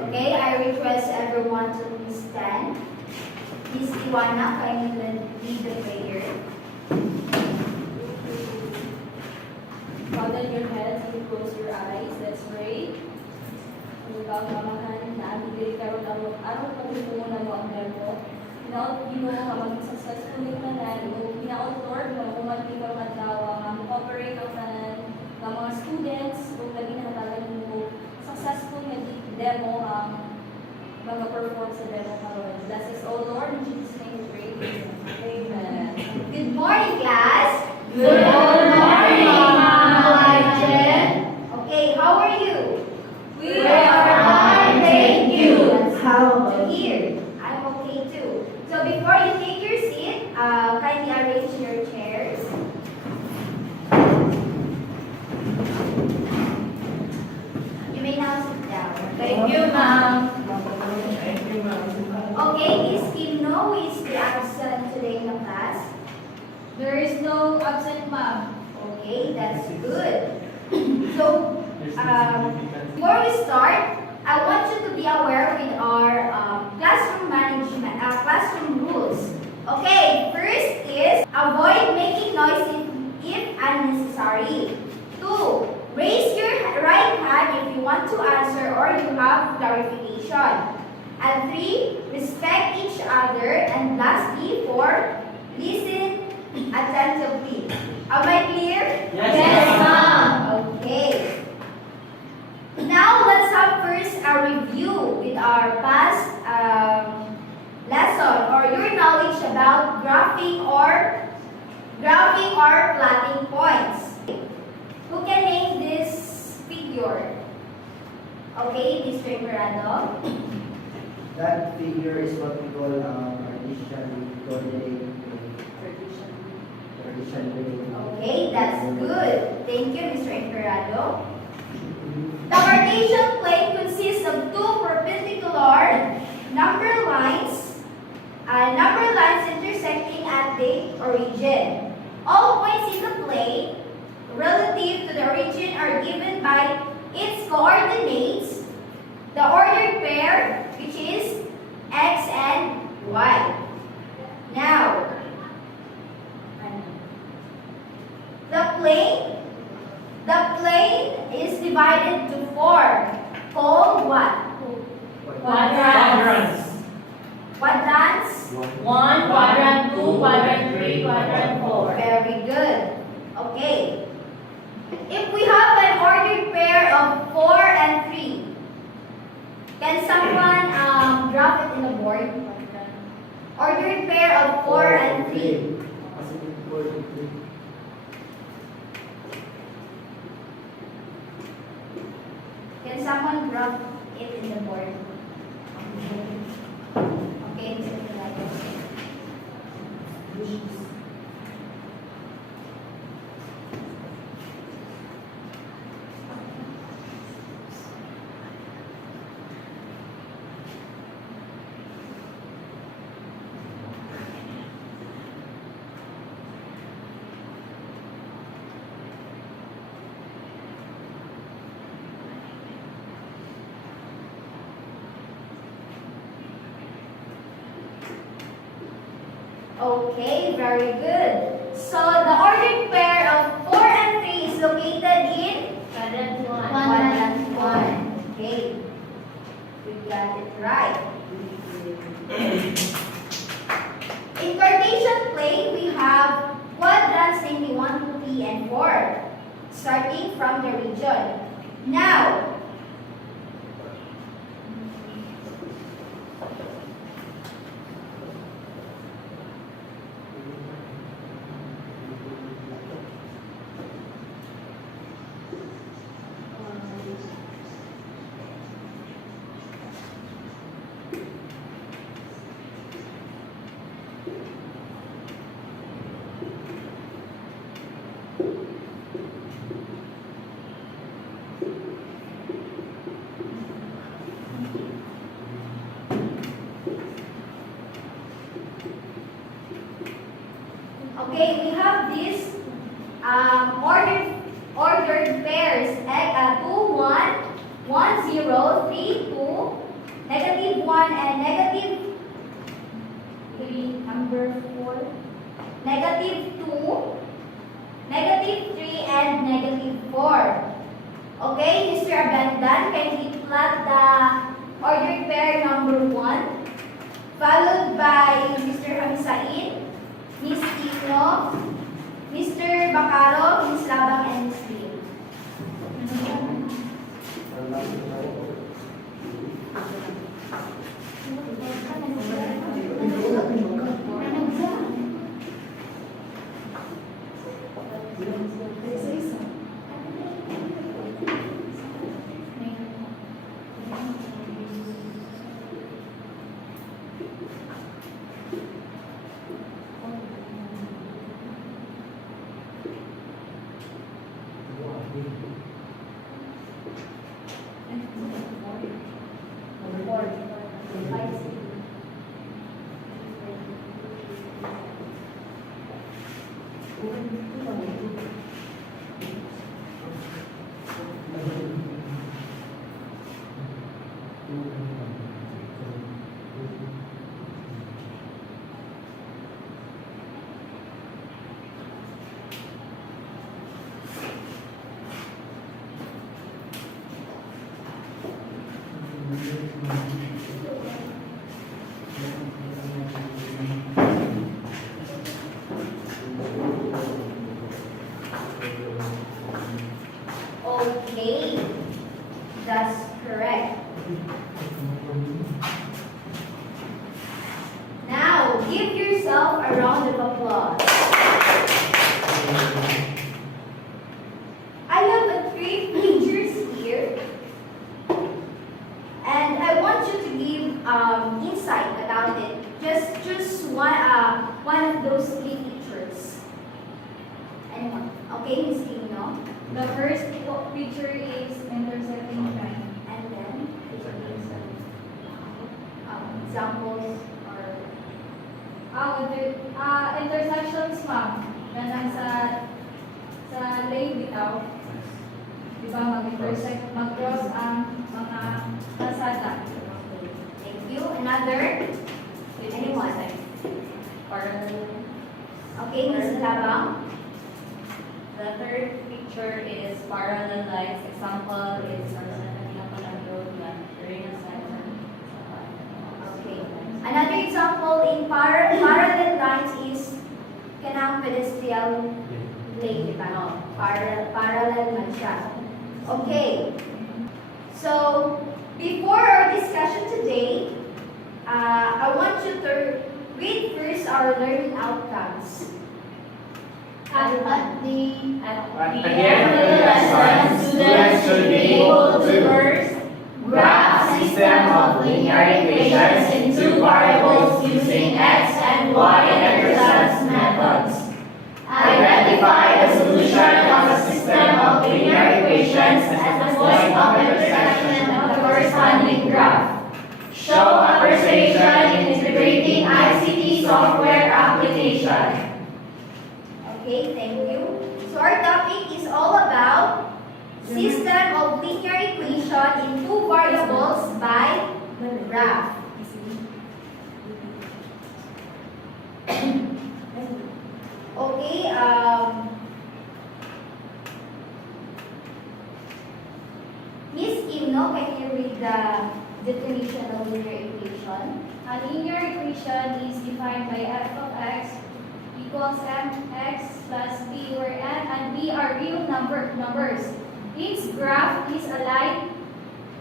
Okay, I request everyone to please stand. Miss Iwana, kindly lead the prayer. Bow down your heads and close your eyes. Let's pray. Ikaw mamahan na amigay karon ang araw pagtungo na mo ang mo. Hinaot Ginoo nga maging successful ning tanan o hinaot Lord nga umati ka nga tawa nga mo-operate ang tanan nga mga students ug labi na natagan mo successful nga demo ang mga perform sa demo karon. Bless us, O Lord, in Jesus' name we pray. Amen. Good morning, class. Good morning, Okay, how are you? We are fine, thank you. How to hear? I'm okay too. So before you take your seat, kindly arrange your chairs. You may now sit down. Thank you, ma'am. Okay, Miss Kim, no, who is the absent today in the class? There is no absent, ma'am. Okay, that's good. So, before we start, I want you to be aware with our classroom management, classroom rules. Okay, first is avoid making noise if unnecessary. 2. Raise your right hand if you want to answer or you have clarification. And 3. Respect each other. And lastly, 4. Listen attentively. Am I clear? Yes, ma'am. Okay. Now let's have first a review with our past lesson or your knowledge about graphing or plotting points. Who can name this figure? Okay, Mr. Imperado. That figure is what we call artificial coordinate. Okay, that's good. Thank you, Mr. Imperado. The Cartesian plane consists of two perpendicular number lines intersecting at the origin. All points in the plane relative to the origin are given by its coordinates, the ordered pair, which is x and y. Now, the plane is divided to 4, called what? Quadrants. Quadrants? 1 quadrant, 2 quadrant, 3 quadrant, 4. Very good. Okay. If we have an ordered pair of 4 and 3, can someone drop it in the board? Ordered pair of 4 and 3. Can someone drop it in the board? Okay, Mr. Pilato. Okay, very good. So the ordered pair of 4 and 3 is located in Quadrant 1. quadrant 1. Okay, we got it right. In Cartesian plane, we have quadrants namely 1, 2, 3, and 4, starting from the region. Now, okay, we have these ordered pairs 2, 1, 1, 0, 3, 2, -2, -3, and -4. Okay, Mr. Abandan, can you plot the ordered pair number 1, followed by Mr. Hamisain, Miss Tino, Mr. Bacaro, Miss Labang, and Miss Lim. Okay, that's correct. Now, give yourself a round of applause. I have 3 pictures here, and I want you to give insight about it. Just choose one of those 3 pictures. Anyone? Okay, Miss Tino. The first picture is intersecting line. And then examples or Intersections, ma'am. Ganang sa lane bitaw. Di ba mag-intersect, mag-cross ang mga kalsada. thank you. Another? Anyone? Okay, Miss Labang. The third picture is parallel lines. Example is during a center. Okay. Another example in parallel lines is kanang pedestrian lane, di ba? No? Parallel lang siya. Okay. So, before our discussion today, I want you to read first our learning outcomes. At the end of the lesson, students should be able to first graph a system of linear equations in 2 variables using x and y intercepts methods. Identify the solution of a system of linear equations at the point of intersection of the corresponding graph. Show appreciation in integrating ICT software application. Okay, thank you. So our topic is all about system of linear equation in 2 variables by graph. Okay, Miss Kimno, can you read the definition of linear equation? A linear equation is defined by f of x equals mx plus b, where m and b are real numbers. Its graph is a line,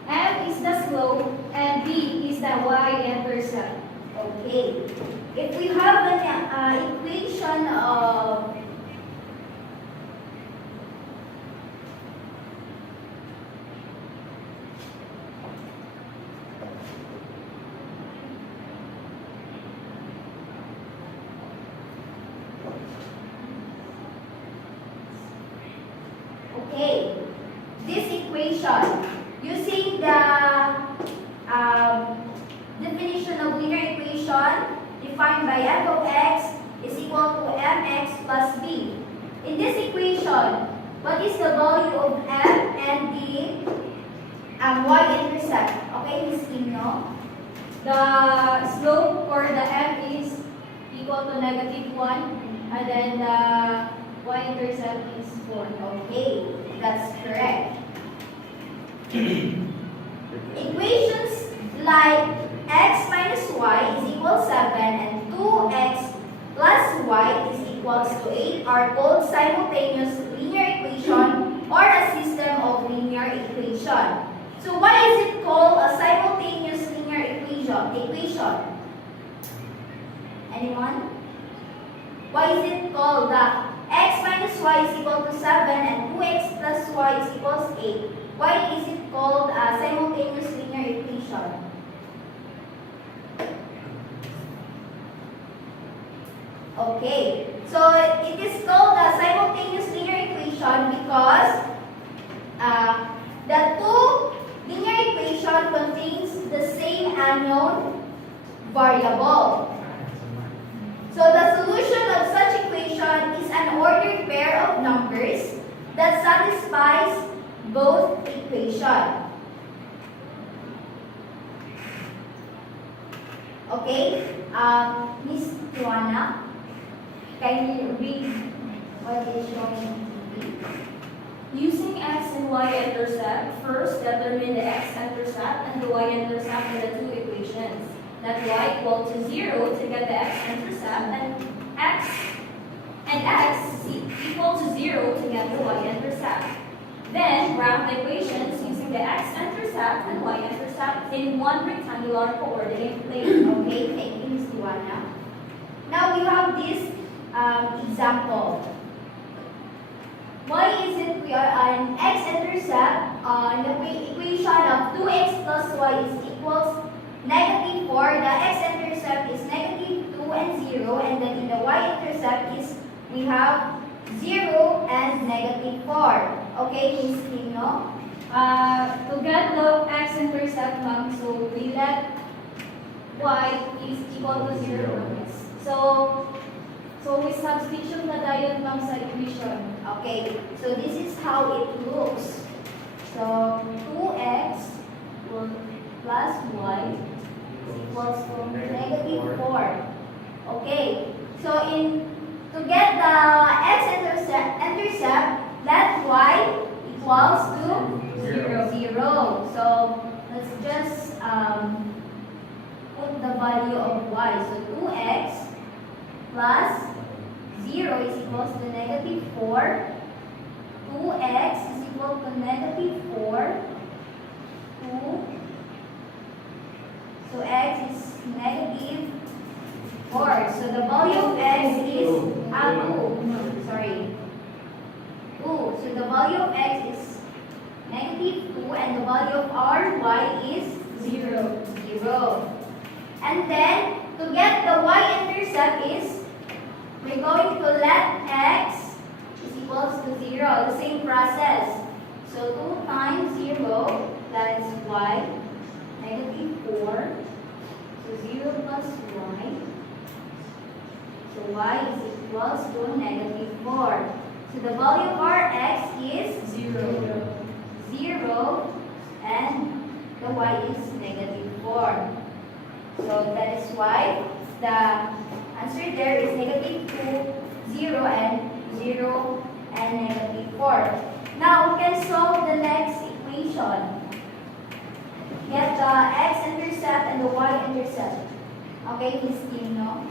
m is the slope, and b is the y-intercept. Okay. If we have an equation of okay, this equation using the definition of linear equation defined by f of x is equal to mx plus b. In this equation, what is the value of m and the y-intercept? Okay, Miss Kim, no? The slope for the m is equal to -1, And then the y-intercept is 4. Okay, that's correct. Equations like x minus y is equal 7 and 2x plus y is equals to 8 are called simultaneous linear equation or a system of linear equation. So why is it called a simultaneous linear equation? Anyone? Why is it called the x minus y is equal to 7 and 2x plus y is equals 8? Why is it called a simultaneous linear equation? Okay, so it is called a simultaneous linear equation because the two linear equation contains the same unknown variable. So the solution of such equation is an ordered pair of numbers that satisfies both equations. Okay, Miss Joanna, can you read what is showing? Using x and y-intercept, first determine the x-intercept and the y-intercept in the two equations. Let y equal to 0 to get the x-intercept and x equal to 0 to get the y-intercept. Then graph the equations using the x-intercept and y-intercept in one rectangular coordinate plane. Okay, thank you, Miss Joanna. Now we have this example. Why is it we are an x-intercept in the equation of 2x plus y is equals negative 4. The x-intercept is negative 2 and 0, and then in the y-intercept is we have 0 and negative 4. Okay, Miss Tino? To get the x-intercept, ma'am, so we let y is equal to 0. So we substitute the diet ma'am sa equation. Okay, so this is how it looks. So 2x plus y equals to negative 4. Okay, so to get the x-intercept, let y equals to 0. So let's just put the value of y. So 2x plus 0 is equals to negative 4. 2x is equal to negative 4. 2. So x is negative 4. So the value of x is 2. Sorry. 2. So the value of x is negative 2 and the value of our y is 0. And then to get the y-intercept is we're going to let x is equals to 0. The same process. So 2 times 0, that is y, negative 4. So 0 plus y. So y is equals to negative 4. So the value of our x is 0. And the y is negative 4. So that is why the answer there is negative 2, 0, and negative 4. Now we can solve the next equation. Get the x-intercept and the y-intercept. Okay, Miss Tino?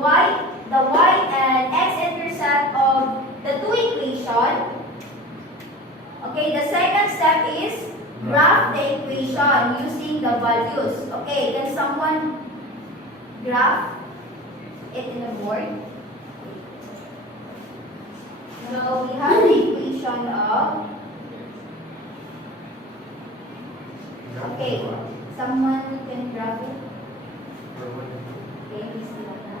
y and x-intercept of the two equation. Okay, the second step is graph the equation using the values. Okay, can someone graph it in the board? So we have the equation of, okay, someone can graph it? Okay, Miss Ivana.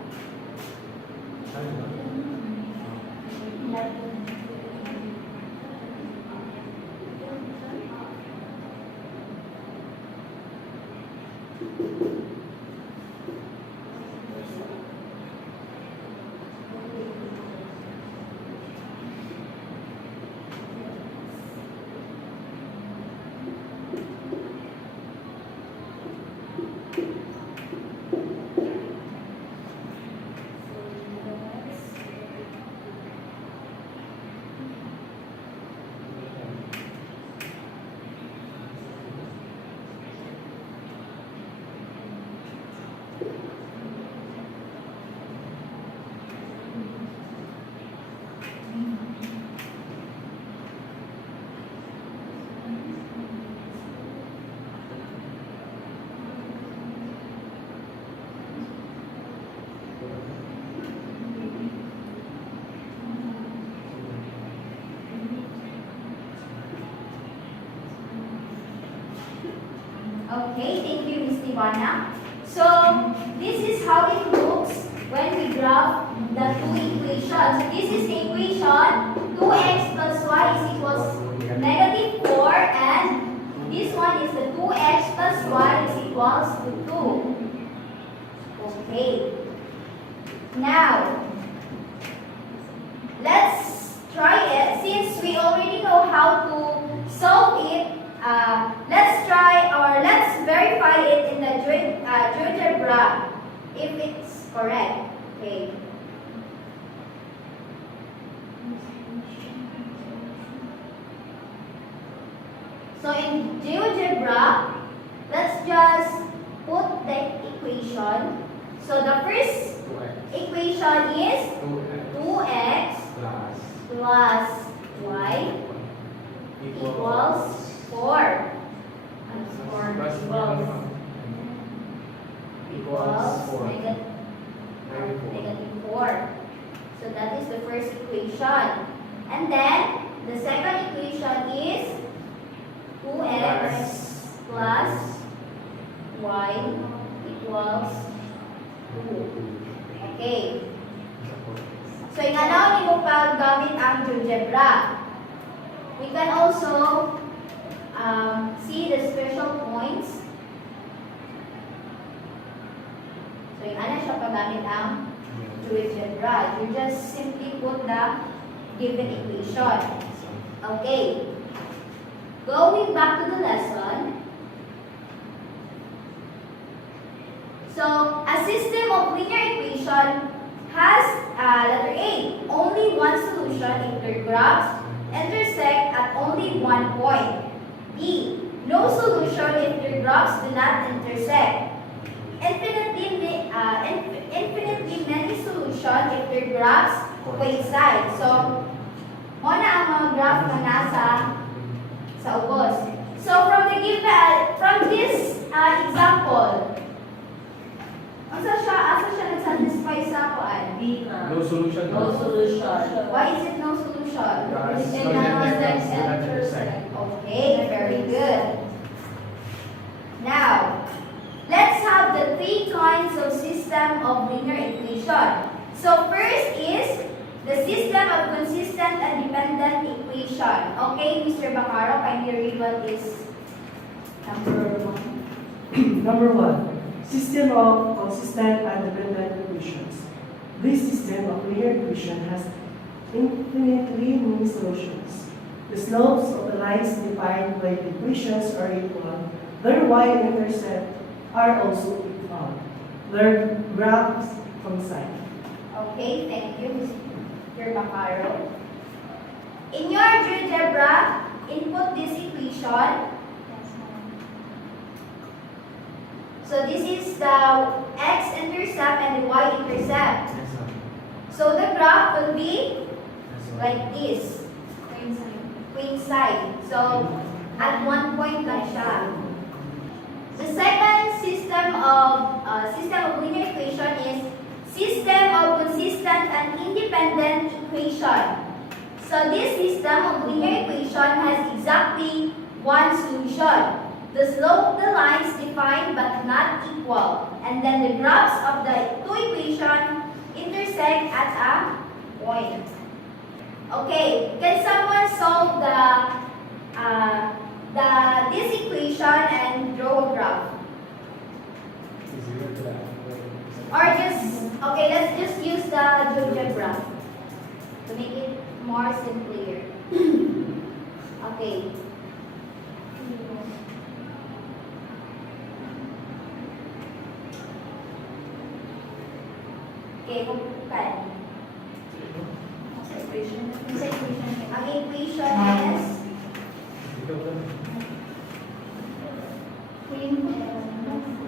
Okay, thank you, Miss Ivana. So, this is how it looks when we graph the two equations. So, this is the equation 2x plus y is equals -4, and this one is the 2x plus y is equals to 2. Okay. Now, let's try it. Since we already know how to solve it, let's try or let's verify it in the GeoGebra if it's correct. Okay. So in GeoGebra, let's just put the equation. So the first equation is 2x plus y equals 4. Equals negative 4. So that is the first equation. And then the second equation is 2x plus y equals 2. Okay. So inganaw ni mo paggamit ang GeoGebra. We can also see the special points. So ingana siya paggamit ang GeoGebra. You just simply put the given equation. Okay. Going back to the lesson. So, a system of linear equation has, letter A, only one solution if their graphs intersect at only one point. B, no solution if their graphs do not intersect. Infinitely many solutions if their graphs coincide. So, muna ang mga graph na nasa sa ubos. So, from this example, asa siya nag-satisfy sa kuan? B. No solution. No solution. Why is it no solution? Because It no cannot intersect. intersect. Okay, very good. Now, let's have the three kinds of system of linear equation. So, first is the system of consistent and dependent equation. Okay, Mr. Bacaro, can you read what is number 1? Number 1. System of consistent and dependent equations. This system of linear equation has infinitely many solutions. The slopes of the lines defined by the equations are equal. Their y-intercept are also equal. Their graphs coincide. Okay, thank you, Mr. Bacaro. In your GeoGebra, input this equation. So this is the x-intercept and the y-intercept. So the graph will be like this, coincide. So at one point lang siya. The second system of linear equation is system of consistent and independent equation. So this system of linear equation has exactly one solution. The slope of the lines defined but not equal, and then the graphs of the two equations intersect at a point. Okay, can someone solve this equation and draw a graph? Or let's just use the GeoGebra to make it more simpler. Okay. Okay, bukan. Ang equation is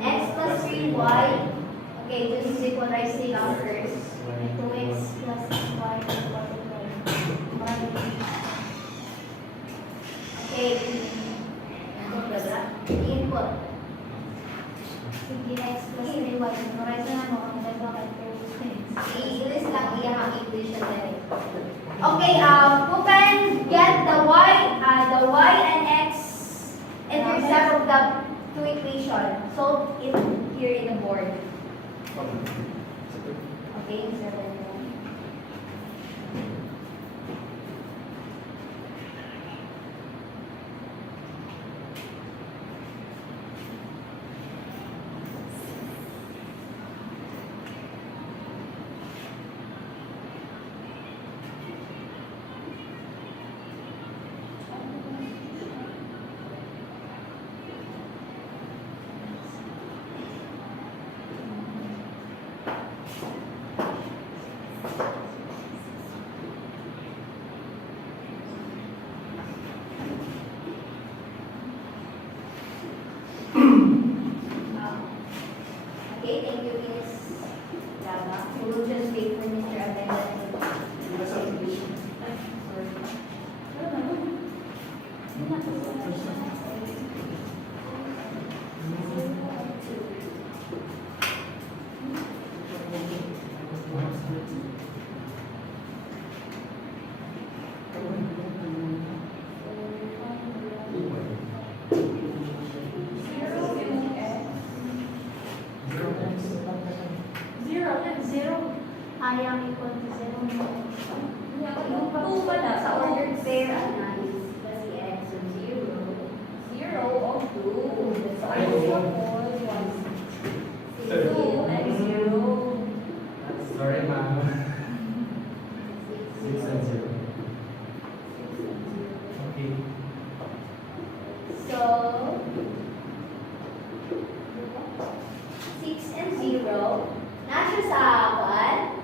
x plus 3y. Okay, just equalize it out first. 2x plus 6y equal to 1. Okay. Input. 3x plus 3y. Equalize na mo. Ang dalawa I-list lang iya ang equation na rin. Okay, who can get the y and x intercept of the two equation? Solve it here in the board. Okay, okay, thank you, Miss Lava. We will just wait for Mr. Abenda. Ayaw equal to 0. Yung pala Sa ordered pair, analysis plus si x so 0. 0 of 2. That's always equal 2 and 0. Sorry, ma'am. 6 and 0. Okay. So 6 and 0. Nasa sa kuan?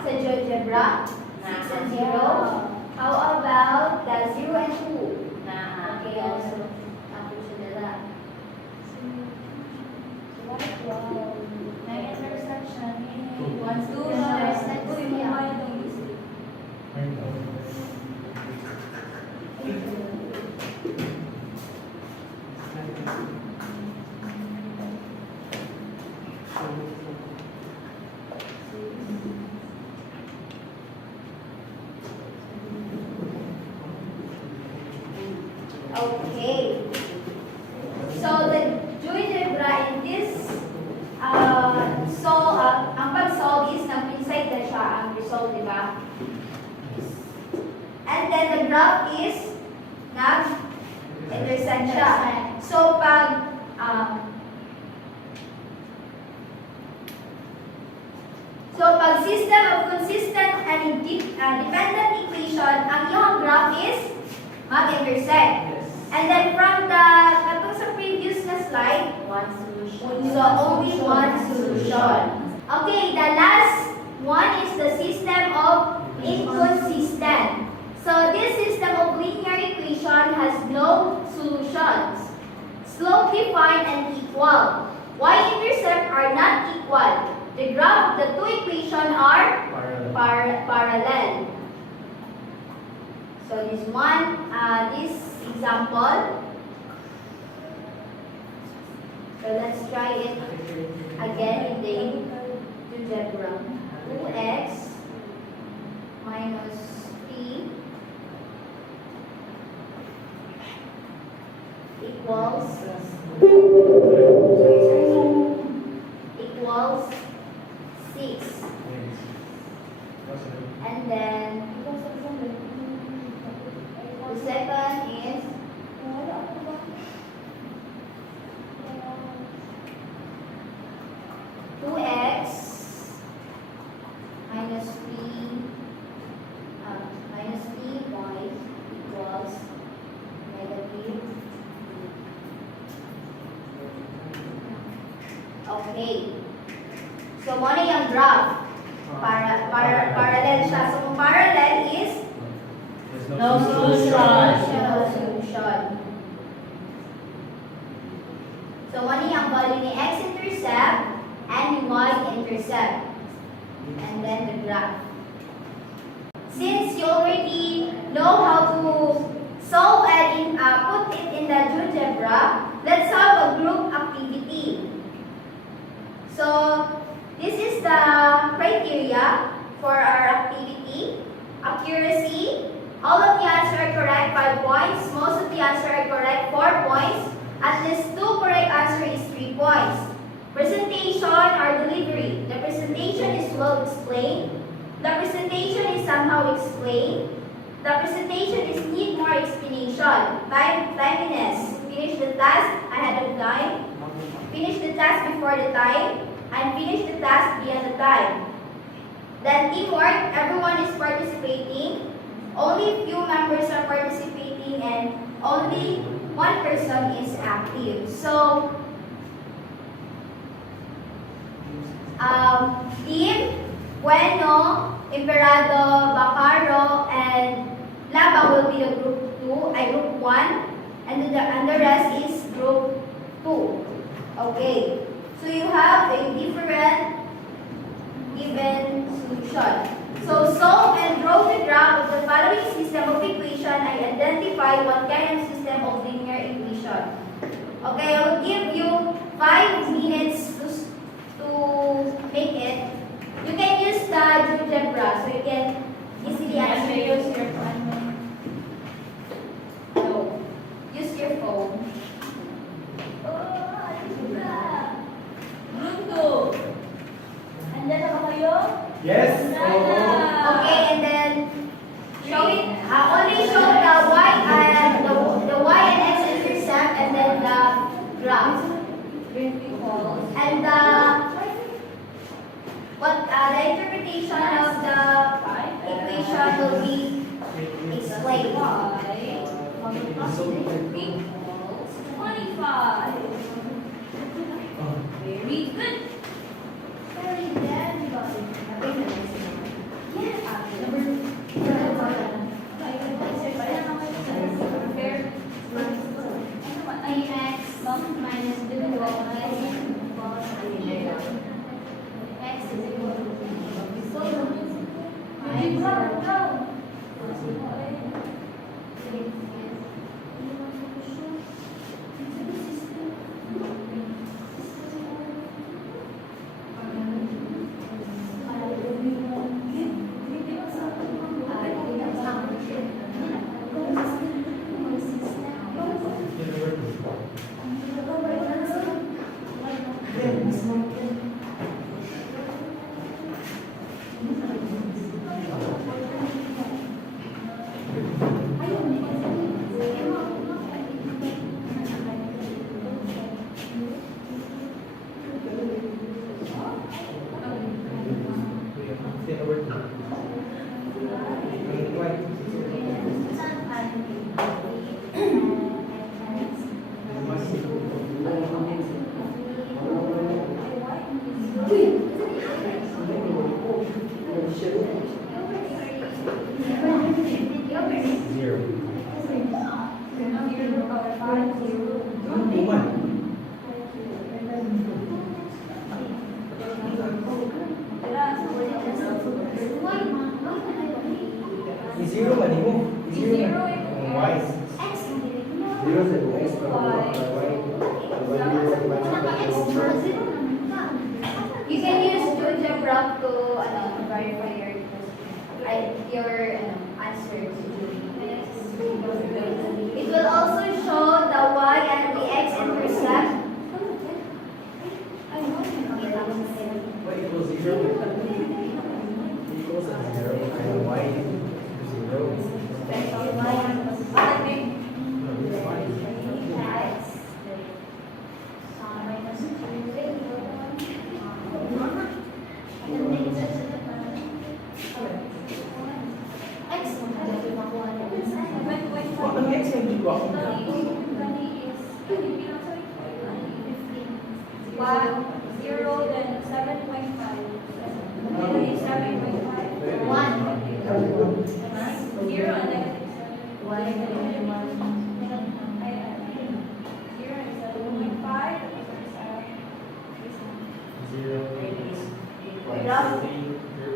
Sa GeoGebra? 6 and 0. How about the 0 and 2? Okay, also. Tapos siya dala. May intersection. Once Two two na. intersect Uy, siya. mukha itong isip. Okay. So the GeoGebra in this ang pag-solve is nag-inside na siya ang result, di ba? And then the graph is nag-intersect siya. So pag system of consistent and dependent equation, ang iyong graph is mag-intersect. And then from the katong sa previous na slide, so only one solution. Okay, the last one is the system of inconsistent. So this system of linear equation has no solutions. Slope defined and equal. y-intercept are not equal. The graph of the two equations are parallel. So this one, this example. So let's try it again in the algebra. 2x minus p equals equals 6. And then the second is 2x minus y equals negative. Okay. So, mo na yung graph. Parallel siya. So, kung parallel is No solution. no solution. So, mo na yung value ni x-intercept and ni y-intercept. And then the graph. Since you already know how to solve and put it in the algebra, let's have a group activity. So, this is the criteria for our activity. Accuracy. All of the answers are correct, 5 points. Most of the answers are correct, 4 points. At least 2 correct answers is 3 points. Presentation or delivery. The presentation is well explained. The presentation is somehow explained. The presentation is need more explanation. Timeliness. Finish the task ahead of time. Finish the task before the time. And finish the task beyond the time. Then teamwork. Everyone is participating. Only few members are participating and only one person is active. So, team, Bueno, Emperado, Bacaro, and Labang will be the group 1, and the rest is group 2. Okay, so you have a different given solution. So solve and draw the graph of the following system of equation and identify what kind of system of linear equation. Okay, I will give you 5 minutes to make it. You can use the algebra so you can easily answer it. No. Use your phone. Group 2. Andyan na ba kayo? Yes. Okay, and then show it. Only show the y and the y and x intercept, and then the graph. And the interpretation of the equation will be explained. 25. Very good. Very good. Zero sa mga extra You can use GeoGebra to verify your answer. It will also show the y and the x intercept. What equals 0? Equals 0 and y is 0. What ang x yung dito ako? 0, then 7.5. Then 7.5. 1. 0 and negative 7.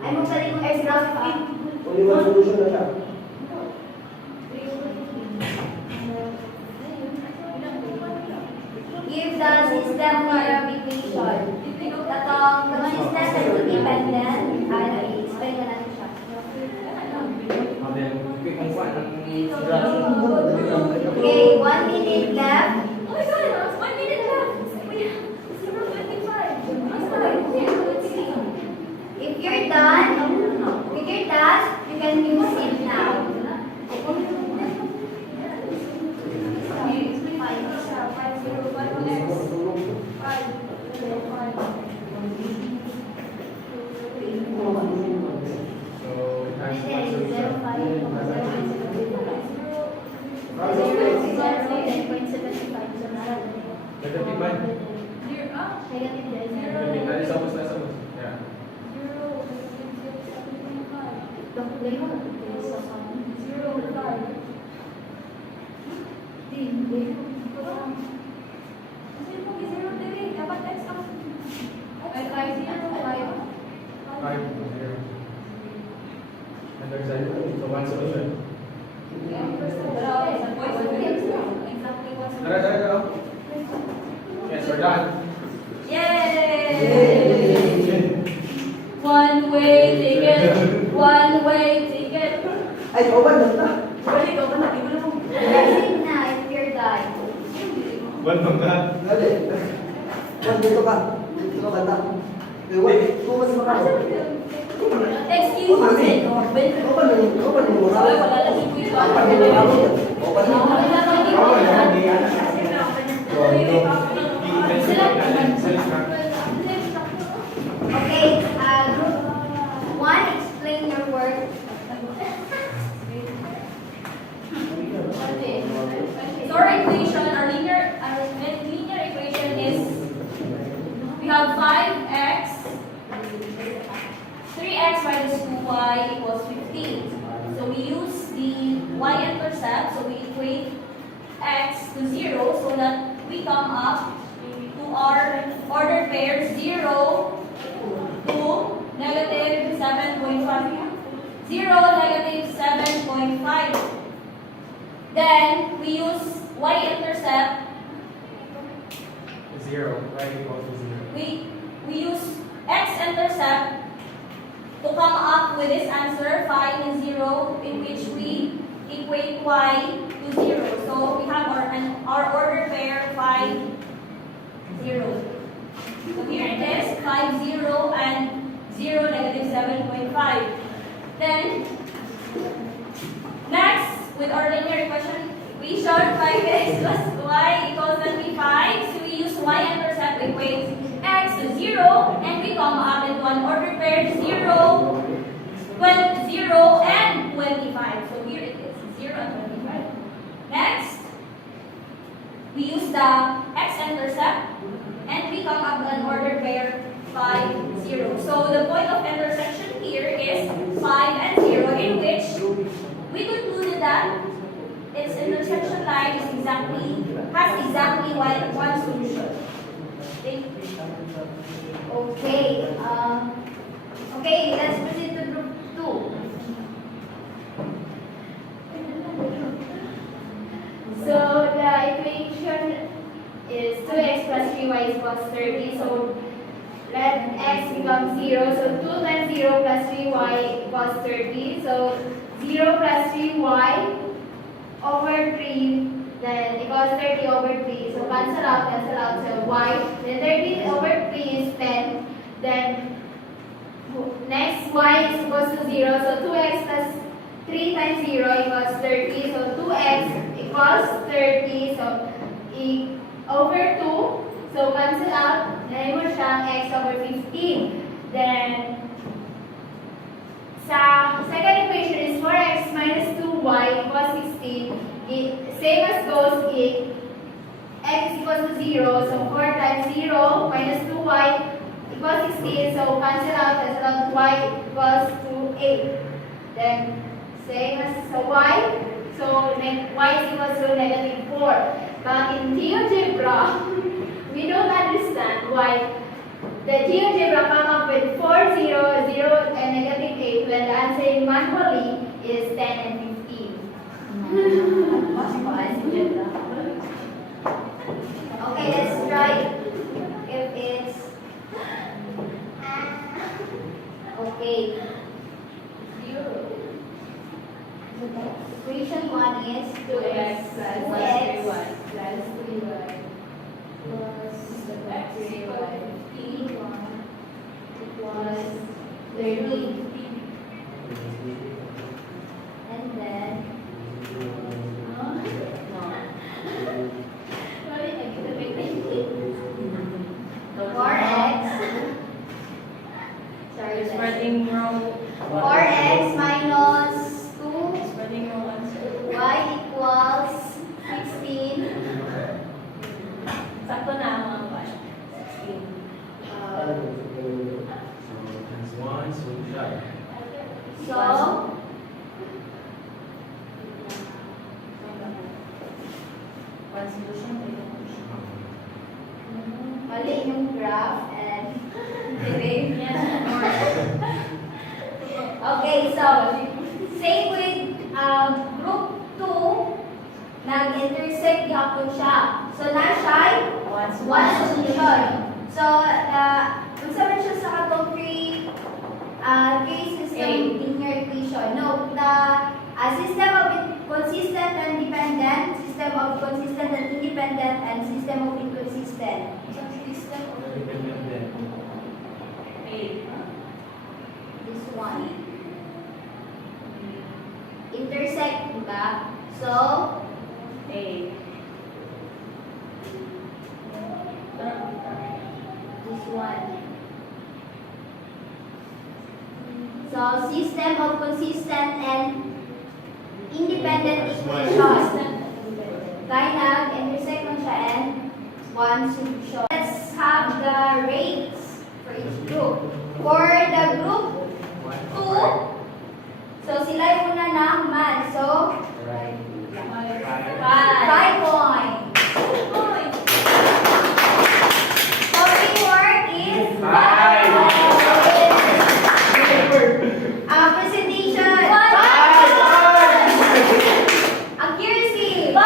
Ay mo galing mo graph. Only one solution na siya. Give the system clarification. Katong consistent and independent. I-explain na natin siya. Okay, 1 minute left. Oh my God, 1 minute left. We have 0.25. If you're done with your task, you can use it now. So, times 1 solution. Negative man. Negative. Tadi sabos na sabos. Yeah. 5, 0. And there's so one solution. Tara, tara, tara. Yes, we're done. Yay! One-way ticket. One-way ticket. Ay, open na ta. Balik ako na, di mo na mo. Pressing na if you're done. One bang ka? Dali. Juan, dito ka. Dito ka banda. Wait, kumas mo ka. Excuse me, Norman. Open mo. Wala lagi po ito. Open mo. Okay, group 1, explain your work. So our equation, our linear equation is, we have 5x, 3x minus 2y equals 15. So we use the y-intercept, so we equate x to 0 so that we come up to our ordered pair 0 to negative 7.5. 0, negative 7.5. Then we use y-intercept. 0. Y equals to 0. We use x-intercept to come up with this answer 5 and 0, in which we equate y to 0. So we have our order pair 5, 0. So here it is 5, 0 and 0, negative 7.5. Then next, with our linear equation, we showed 5x plus y equals 25. So we use y-intercept equates x to 0, and we come up into an ordered pair 0, 0 and 25. So here it is 0 and 25. Next, we use the x-intercept, and we come up with an ordered pair 5, 0. So the point of intersection here is 5 and 0, in which we concluded that its intersection line is has exactly one solution. Thank you. Okay, okay, let's proceed to group 2. So the equation is 2x plus 3y equals 30. So let x become 0. So 2 times 0 plus 3y equals 30. So 0 plus 3y over 3 then equals 30 over 3. So cancel out. So y, then 30 over 3 is 10. Then next y is equals to 0. So 2x plus 3 times 0 equals 30. So 2x equals 30. So over 2. So cancel out. Then mo siyang x over 15. Then sa second equation is 4x minus 2y equals 16. Same as goes x is equals to 0. So 4 times 0 minus 2y equals 16. So cancel out y equals to 8. Then same as y. So y is equals to negative 4. But in GeoGebra, we don't understand why the GeoGebra come up with 4, 0, 0, and negative 8 when the answer manually is 10 and 15. Okay, let's try if it's okay. 0. Equation 1 is 2x plus 3y plus 3y plus x equals 15 equals 30. And then four x. Sorry, Spreading row. 4x minus 2 Spreading row answer. y equals 16. Sakto na ang mga ba? 16. So, One solution. mali yung graph and Erase niya. okay, so same with group 2, nag-intersect gapon siya. So na siya one solution. So kung saan siya sa katong three cases ng linear equation. No, the system of consistent and dependent, system of consistent and independent, and system of inconsistent. System of this one. Intersect, diba? So, A. this one. So, system of consistent and independent equation. Kaya intersect mo siya and one solution. Let's have the rates for each group. For the group 2, so sila yung una ng math. So, 5 points. So, teamwork is 5 presentation. 5 accuracy. 5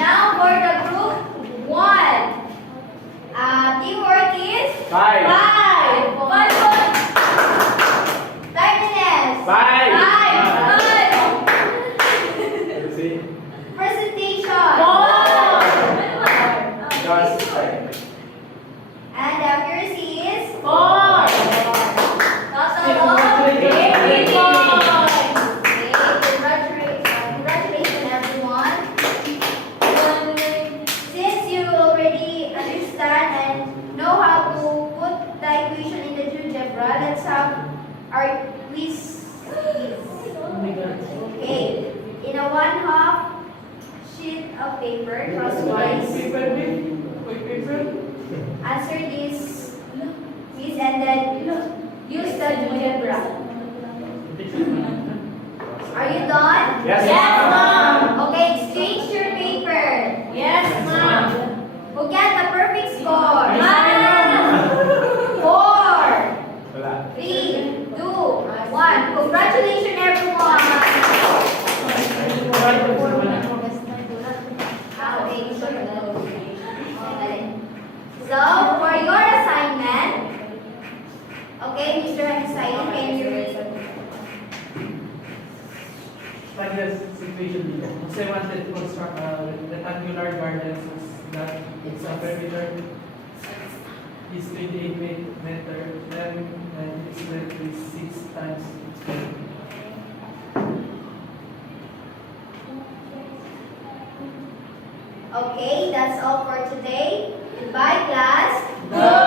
Now for the group 1, teamwork is 5 points. Timeliness 5. Presentation 4. And accuracy is 4. Total of 80 points. Okay, congratulations everyone. Since you already understand and know how to put the equation in the GeoGebra, let's have our quiz. Okay, in a 1/2 sheet of paper, crosswise, answer this quiz and then use the GeoGebra. Are you done? Yes, ma'am. Okay, exchange your paper. Yes, ma'am. Who get the perfect score? Ma'am. 4, 3, 2, 1. 1. Congratulations, everyone! Okay. So, for your assignment, okay, Mr. Hussain, can you read? Like this situation below. Kasi I wanted to construct a rectangular garden so that its perimeter is 28 meter, then and its length is 6 times its perimeter. Okay, that's all for today. Goodbye, class. Go!